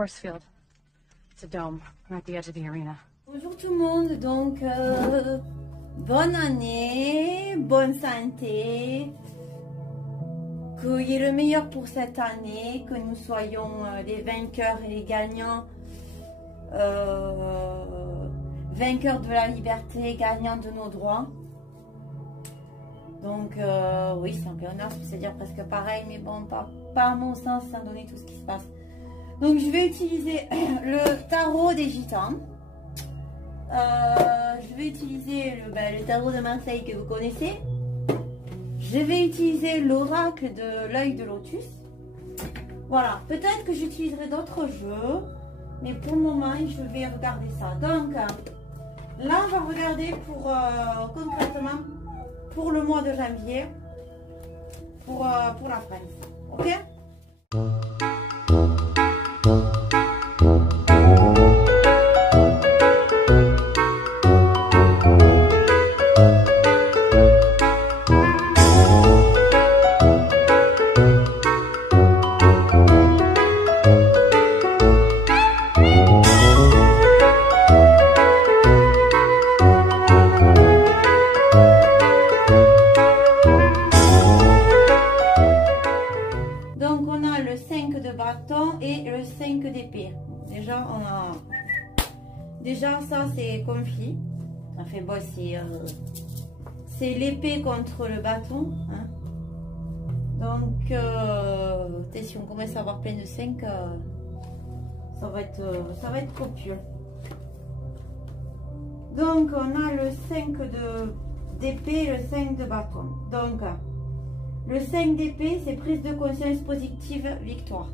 force field. It's a dome. We're at the edge of the arena. Bonjour tout le monde, donc bonne année, bonne santé, qu'il y ait le meilleur pour cette année, que nous soyons les vainqueurs et les gagnants, vainqueurs de la liberté, gagnants de nos droits. Donc oui, c'est un pléonasme, c'est-à-dire presque pareil, mais bon, pas à mon sens, étant donné tout ce qui se passe. Donc je vais utiliser le tarot des gitans. Je vais utiliser le tarot de Marseille que vous connaissez. Je vais utiliser l'oracle de l'œil de lotus. Voilà, peut-être que j'utiliserai d'autres jeux, mais pour le moment, je vais regarder ça. Donc, là, on va regarder pour concrètement pour le mois de janvier, pour la France. Ok? Déjà ça c'est conflit, ça fait bon, c'est l'épée contre le bâton, hein. Donc si on commence à avoir plein de 5, ça va être copieux. Donc on a le 5 d'épée et le 5 de bâton. Donc le 5 d'épée, c'est prise de conscience positive, victoire.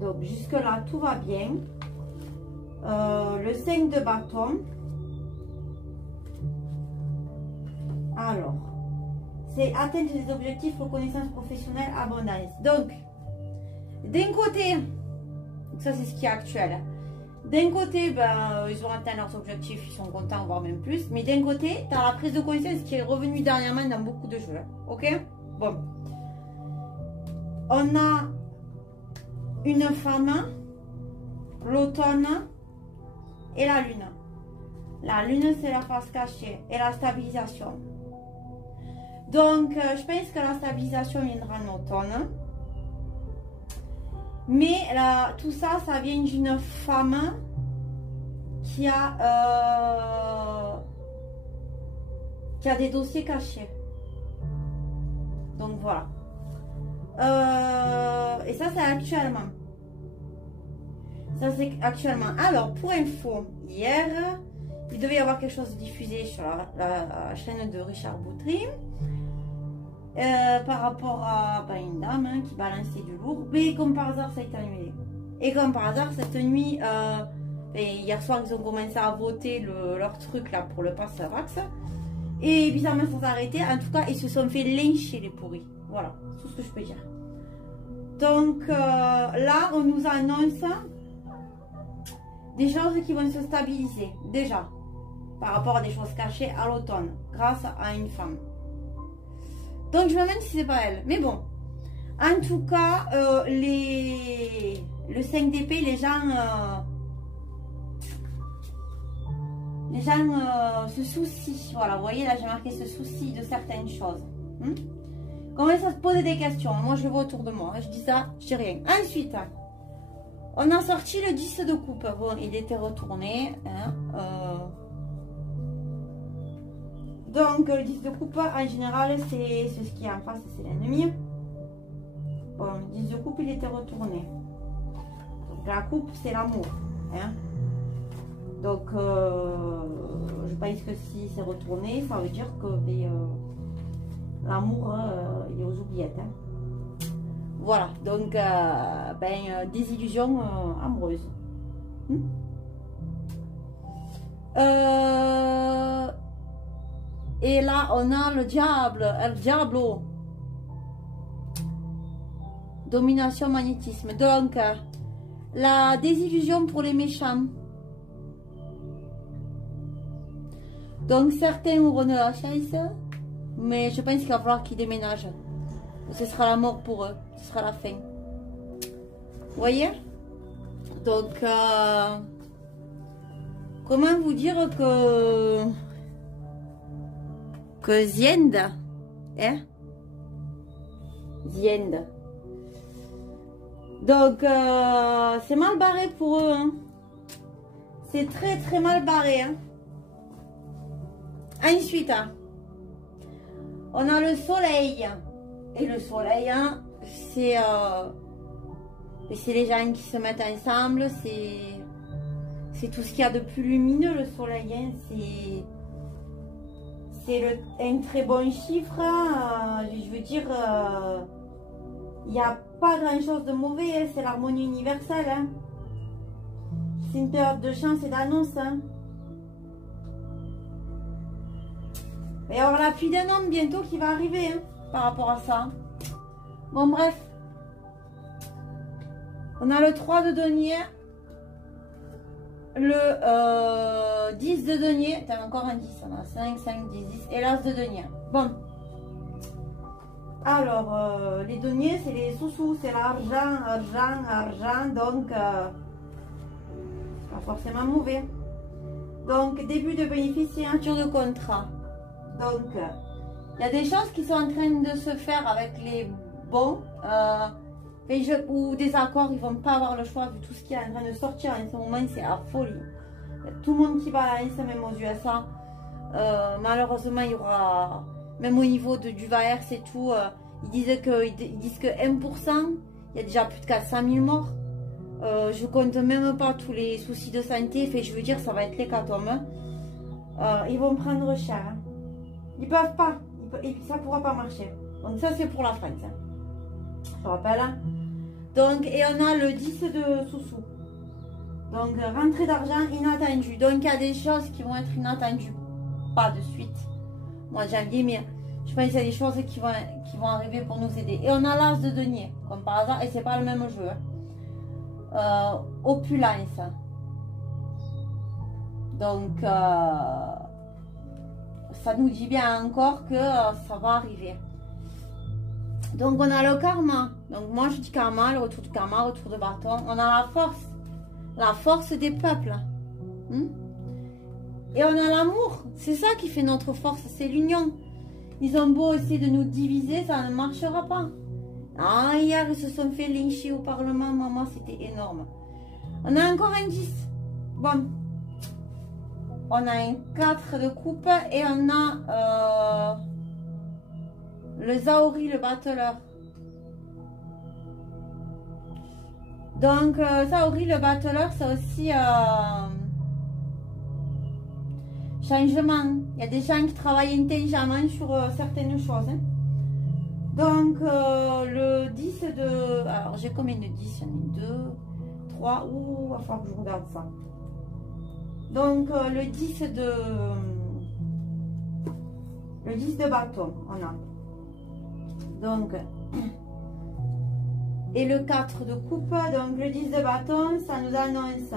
Donc jusque là tout va bien. Le 5 de bâton, alors c'est atteindre des objectifs, reconnaissance professionnelle, abondance. Donc d'un côté, ça c'est ce qui est actuel, d'un côté ils ont atteint leurs objectifs, ils sont contents, voire même plus, mais d'un côté tu as la prise de conscience qui est revenue dernièrement dans beaucoup de jeux. Ok, bon, on a une femme, l'automne et la lune. La lune, c'est la face cachée et la stabilisation. Donc, je pense que la stabilisation viendra en automne. Mais là, tout ça, ça vient d'une femme qui a des dossiers cachés. Donc, voilà. Et ça, c'est actuellement. Ça c'est actuellement. Alors pour info, hier il devait y avoir quelque chose diffusé sur la chaîne de Richard Boutry par rapport à une dame qui balançait du lourd, mais comme par hasard ça a été annulé. Et comme par hasard cette nuit, hier soir ils ont commencé à voter leur truc là pour le pass Vax, et bizarrement sans s'arrêter. En tout cas ils se sont fait lyncher les pourris. Voilà, c'est tout ce que je peux dire. Donc là on nous annonce des choses qui vont se stabiliser, déjà, par rapport à des choses cachées à l'automne, grâce à une femme. Donc, je me demande si c'est pas elle. Mais bon, en tout cas, le 5 d'épée, les gens se soucient. Voilà, vous voyez, là, j'ai marqué se soucient de certaines choses. Commence à se poser des questions. Moi, je vois autour de moi. Je dis ça, je dis rien. Ensuite, on a sorti le 10 de coupe. Bon, il était retourné. Hein, Donc, le 10 de coupe, en général, c'est ce qui est en face, c'est l'ennemi. Bon, le 10 de coupe, il était retourné. Donc, la coupe, c'est l'amour. Hein. Donc, je pense que si c'est retourné, ça veut dire que l'amour, il est aux oubliettes. Hein. Voilà, donc des illusions amoureuses. Et là, on a le diable, el diablo. Domination, magnétisme. Donc, la désillusion pour les méchants. Donc, certains auront de la chance, mais je pense qu'il va falloir qu'ils déménagent. Ce sera la mort pour eux, ce sera la fin. Vous voyez? Donc, comment vous dire que Ziend, hein? Ziend. Donc, c'est mal barré pour eux, hein. C'est très très mal barré, hein. Ensuite, hein, on a le soleil. Et le soleil, hein, c'est les gens qui se mettent ensemble. C'est tout ce qu'il y a de plus lumineux, le soleil, hein. C'est un très bon chiffre, hein. Je veux dire, il n'y a pas grand chose de mauvais, hein. C'est l'harmonie universelle, hein. C'est une période de chance et d'annonce, hein. Il va y avoir la pluie d'un homme bientôt qui va arriver, hein, par rapport à ça. Bon, bref. On a le 3 de denier. Le 10 de denier. T'as encore un 10. On a 5, 5, 10, 10. Et l'as de denier. Bon. Alors, les deniers, c'est les sous-sous. C'est l'argent, argent, argent. Donc, pas forcément mauvais. Donc, début de bénéfice, signature de contrat. Donc, il y a des choses qui sont en train de se faire avec les bons. Ou des accords, ils vont pas avoir le choix vu tout ce qui est en train de sortir en ce moment, c'est à folie. Il y a tout le monde qui balance, même aux USA. Malheureusement, il y aura, même au niveau du VAERS et tout, ils disent que 1%, il y a déjà plus de 400 000 morts. Je compte même pas tous les soucis de santé, je veux dire, ça va être l'hécatombe. Ils vont prendre cher. Hein. Ils peuvent pas, et ça pourra pas marcher. Donc ça, c'est pour la France. Hein. Je rappelle. Hein. Donc, et on a le 10 de sous-sous. Donc, rentrée d'argent inattendue. Donc, il y a des choses qui vont être inattendues. Pas de suite. Moi, janvier, mais je pense qu'il y a des choses qui vont arriver pour nous aider. Et on a l'as de denier, comme par hasard, et c'est pas le même jeu. Hein. Opulence. Donc, ça nous dit bien encore que ça va arriver. Donc on a le karma. Donc moi je dis karma, le retour du karma, retour de bâton. On a la force des peuples. Et on a l'amour. C'est ça qui fait notre force, c'est l'union. Ils ont beau essayer de nous diviser, ça ne marchera pas. Ah, hier ils se sont fait lyncher au Parlement, maman, c'était énorme. On a encore un 10. Bon. On a un 4 de coupe et on a le Zaori, le battleur. Donc, Zaori, le battleur, c'est aussi changement. Il y a des gens qui travaillent intelligemment sur certaines choses. Hein. Donc, le 10 de... Alors, j'ai combien de 10? Il y en a 2, 3... Ouh, il va falloir que je regarde ça. Donc, le 10 de... Le 10 de bâton, on a. Donc, et le 4 de coupe, donc le 10 de bâton, ça nous annonce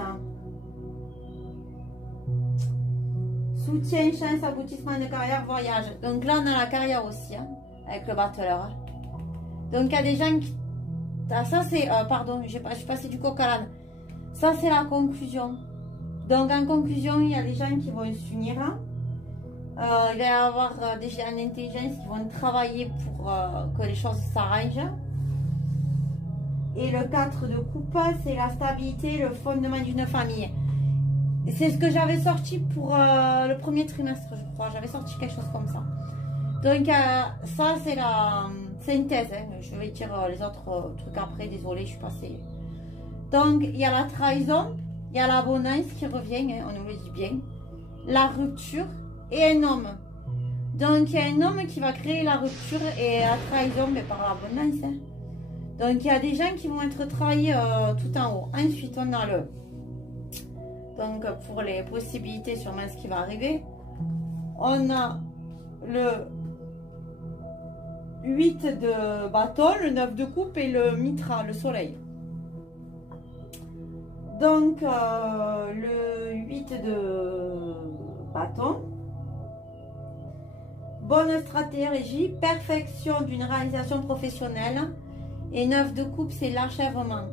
soutien, chance, aboutissement de carrière, voyage. Donc là, on a la carrière aussi, hein, avec le battleur. Hein. Donc, il y a des gens qui... Ah, ça, c'est... pardon, j'ai passé du coq à l'âne. Ça, c'est la conclusion. Donc, en conclusion, il y a des gens qui vont s'unir. Hein. Il va y avoir des gens en intelligence qui vont travailler pour que les choses s'arrangent. Et le 4 de coupe, c'est la stabilité, le fondement d'une famille. C'est ce que j'avais sorti pour le premier trimestre, je crois. J'avais sorti quelque chose comme ça. Donc, ça, c'est la synthèse. Hein. Je vais dire les autres trucs après. Désolée, je suis passée. Donc, il y a la trahison, il y a l'abondance qui revient, hein, on nous le dit bien. La rupture. Et un homme. Donc, il y a un homme qui va créer la rupture et la trahison, mais par l'abondance. Hein. Donc, il y a des gens qui vont être trahis tout en haut. Ensuite, on a le... Donc, pour les possibilités sur ce qui va arriver, on a le 8 de bâton, le 9 de coupe et le mitra, le soleil. Donc, le 8 de bâton. Bonne stratégie, perfection d'une réalisation professionnelle. Et 9 de coupe, c'est l'achèvement.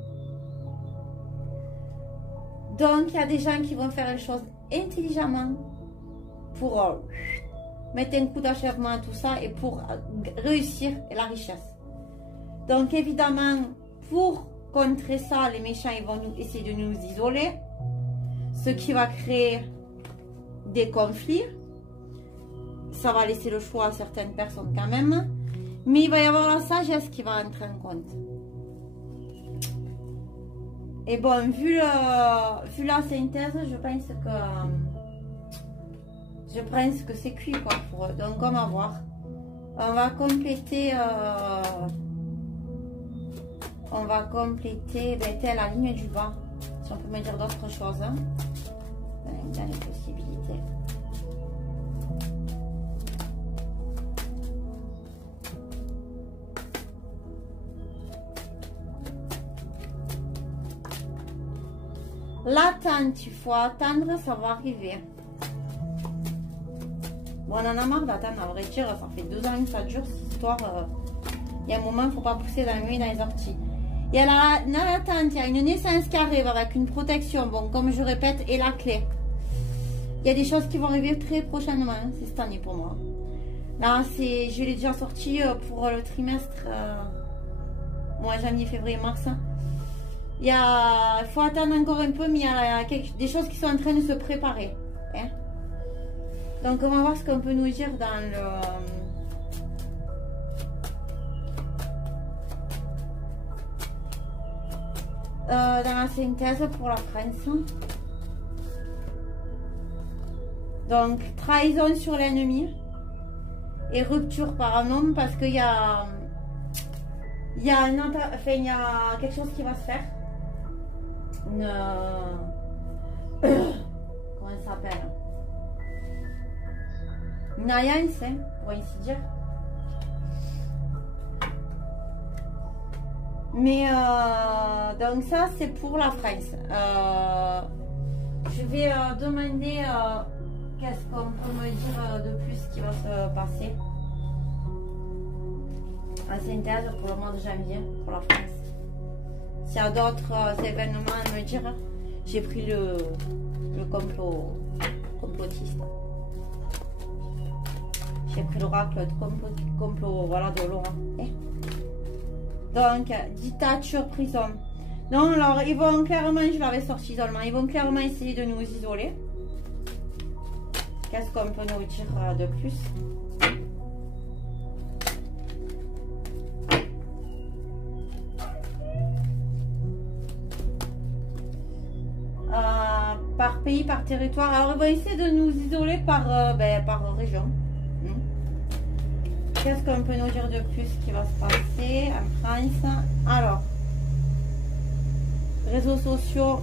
Donc, il y a des gens qui vont faire les choses intelligemment pour mettre un coup d'achèvement à tout ça et pour réussir la richesse. Donc, évidemment, pour contrer ça, les méchants ils vont essayer de nous isoler, ce qui va créer des conflits. Ça va laisser le choix à certaines personnes quand même. Mais il va y avoir la sagesse qui va entrer en compte. Et bon, vu la synthèse, je pense que c'est cuit quoi pour eux. Donc on va voir. On va compléter la ligne du bas. Si on peut me dire d'autres choses. Hein. Dans les possibilités. L'attente, il faut attendre, ça va arriver. Bon, on en a marre d'attendre, à vrai dire, ça fait 2 ans que ça dure cette histoire. Il y a un moment, il ne faut pas pousser dans les nuits, dans les orties. Il y a l'attente, il y a une naissance qui arrive avec une protection, bon, comme je répète, et la clé. Il y a des choses qui vont arriver très prochainement, hein, c'est cette année pour moi. Là, je l'ai déjà sorti pour le trimestre, janvier, février, mars. Il faut attendre encore un peu, mais il y a des choses qui sont en train de se préparer. Hein. Donc, on va voir ce qu'on peut nous dire dans la synthèse pour la France. Donc, trahison sur l'ennemi et rupture par un homme parce qu'il y a quelque chose qui va se faire. Comment ça s'appelle? Une alliance, hein, pour ainsi dire. Mais donc ça c'est pour la France. Je vais demander qu'est-ce qu'on peut me dire de plus qui va se passer. En synthèse pour le mois de janvier pour la France. S'il y a d'autres événements à me dire, j'ai pris le complotiste. J'ai pris l'oracle complot voilà, de Laurent. Donc, dictature, prison. Non, alors, ils vont clairement, je l'avais sorti isolement, ils vont clairement essayer de nous isoler. Qu'est-ce qu'on peut nous dire de plus? Par pays, par territoire. Alors, ils vont essayer de nous isoler par région. Qu'est-ce qu'on peut nous dire de plus qui va se passer en France? Alors, réseaux sociaux,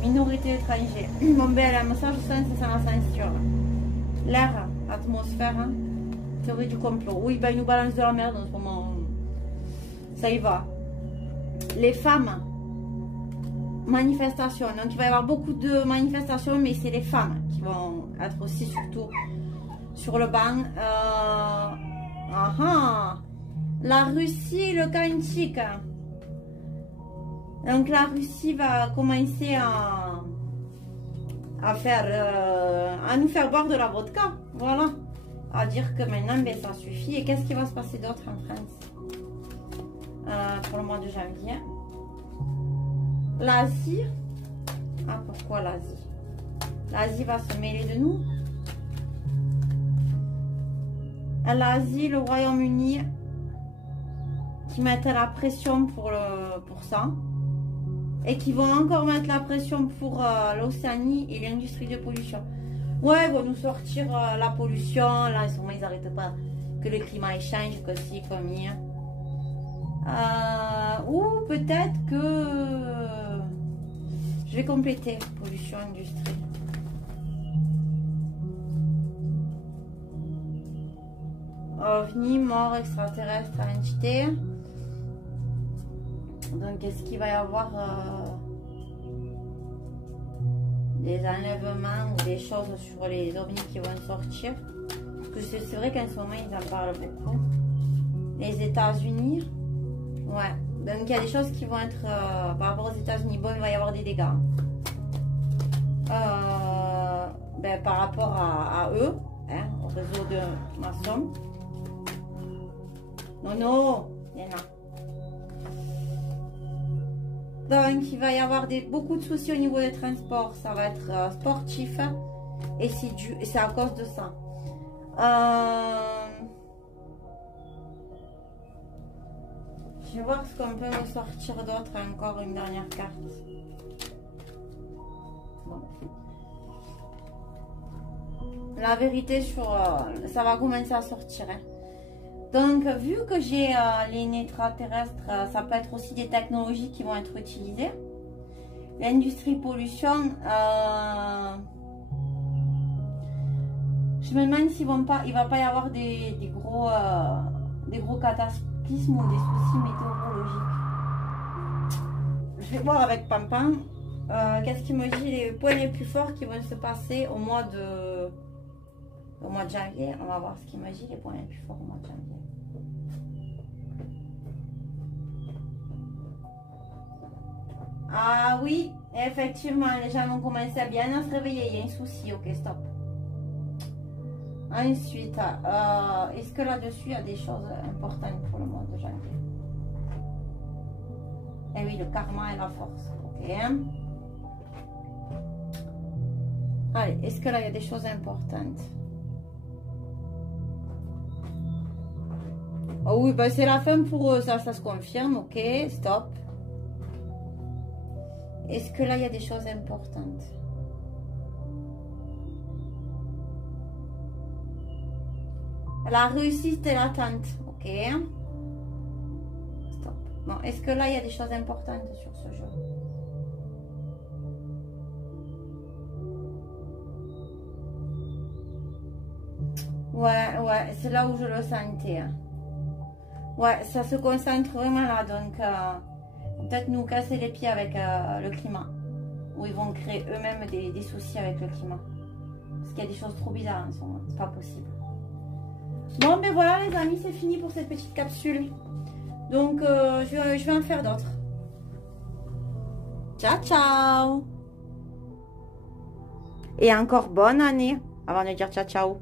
minorité étrangère. Mon bel message, c'est sans la censure. L'air, atmosphère, hein? Théorie du complot. Oui, ben, ils nous balancent de la merde en ce moment. Ça y va. Les femmes. Manifestations, donc il va y avoir beaucoup de manifestations, mais c'est les femmes qui vont être aussi surtout sur le banc. La Russie, le quantique. Donc la Russie va commencer à nous faire boire de la vodka, voilà, à dire que maintenant ben, ça suffit. Et qu'est-ce qui va se passer d'autre en France pour le mois de janvier? L'Asie. Ah, pourquoi l'Asie? L'Asie va se mêler de nous. L'Asie, le Royaume-Uni, qui mettent la pression pour ça. Et qui vont encore mettre la pression pour l'Océanie et l'industrie de pollution. Ouais, ils vont nous sortir la pollution. Là, ils n'arrêtent pas. Que le climat change, que si, comme hier. Ou peut-être que je vais compléter pollution, industrie. OVNI, mort, extraterrestre, entité. Donc est-ce qu'il va y avoir des enlèvements ou des choses sur les ovnis qui vont sortir? Parce que c'est vrai qu'en ce moment ils en parlent beaucoup. Les États-Unis. Ouais. Donc il y a des choses qui vont être par rapport aux États-Unis. Bon, il va y avoir des dégâts. Ben, par rapport à eux, hein, au réseau de maçons. Non, non, il y en a. Donc il va y avoir beaucoup de soucis au niveau des transports. Ça va être sportif. Et c'est à cause de ça. Je vais voir ce qu'on peut me sortir d'autre. Encore une dernière carte. Bon. La vérité sur... ça va commencer à sortir. Hein. Donc, vu que j'ai les extraterrestres, ça peut être aussi des technologies qui vont être utilisées. L'industrie pollution... je me demande s'il ne va pas y avoir des gros cataclysmes ou des soucis météorologiques. Je vais voir avec Pampan. Qu'est-ce qu'il me dit les points les plus forts qui vont se passer au mois de janvier. On va voir ce qu'il me dit les points les plus forts au mois de janvier. Ah oui, effectivement, les gens vont commencer à bien se réveiller. Il y a un souci. Ok, stop. Ensuite, est-ce que là-dessus, il y a des choses importantes pour le mois de janvier? Eh oui, le karma et la force. Ok. Allez, est-ce que là, il y a des choses importantes? Oh oui, bah, c'est la fin pour eux, ça se confirme. Ok, stop. Est-ce que là, il y a des choses importantes? La réussite et l'attente. Ok. Stop. Bon, est-ce que là, il y a des choses importantes sur ce jeu? Ouais, c'est là où je le sentais. Ouais, ça se concentre vraiment là. Donc, peut-être nous casser les pieds avec le climat. Ou ils vont créer eux-mêmes des soucis avec le climat. Parce qu'il y a des choses trop bizarres en ce moment. C'est pas possible. Bon, ben voilà les amis, c'est fini pour cette petite capsule. Donc, je vais en faire d'autres. Ciao, ciao. Et encore bonne année, avant de dire ciao, ciao.